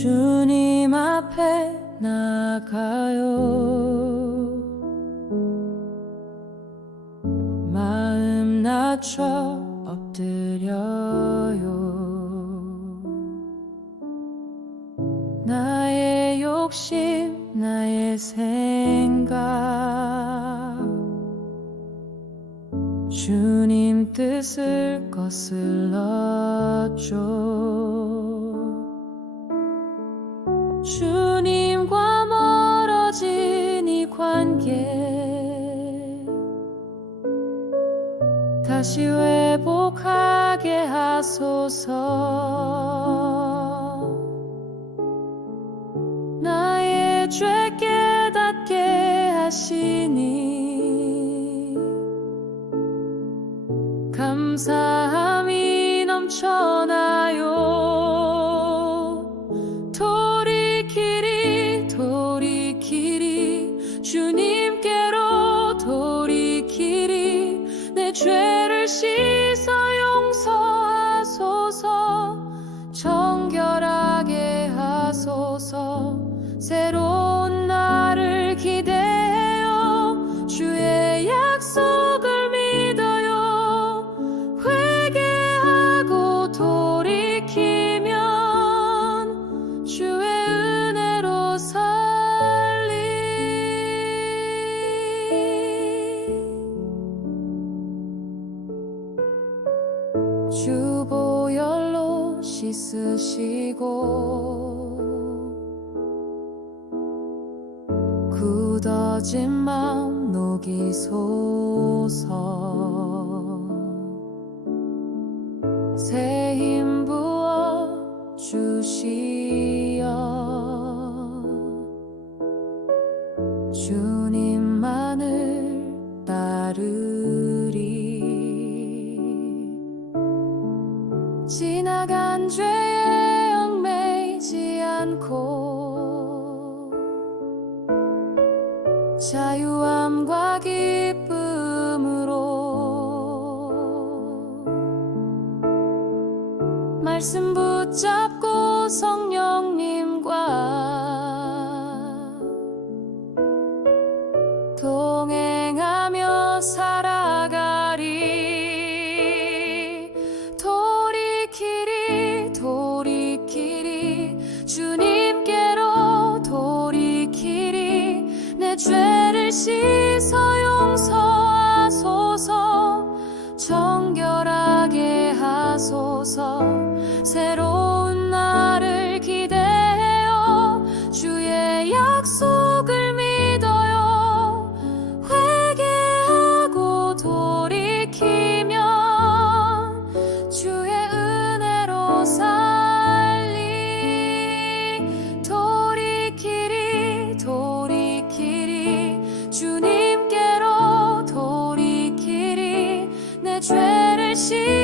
주님 앞에 나가요. 마음 낮춰 엎드려요. 나의 욕심 나의 생각. 주님 뜻을 거슬렀죠 다시 회복하게 하소서. 나의 죄 깨닫게 하시니 감사함이 넘쳐나요 주보혈로 씻으시고 굳어진 마음 녹이소서. 새 힘 부어 주시어 주님만을 따르 말씀 붙잡고 성령 새로운 날을 기대해요. 주의 약속을 믿어요. 회개하고 돌이키면 주의 은혜로 살리. 돌이키리 돌이키리. 주님께로 돌이키리. 내 죄를 씻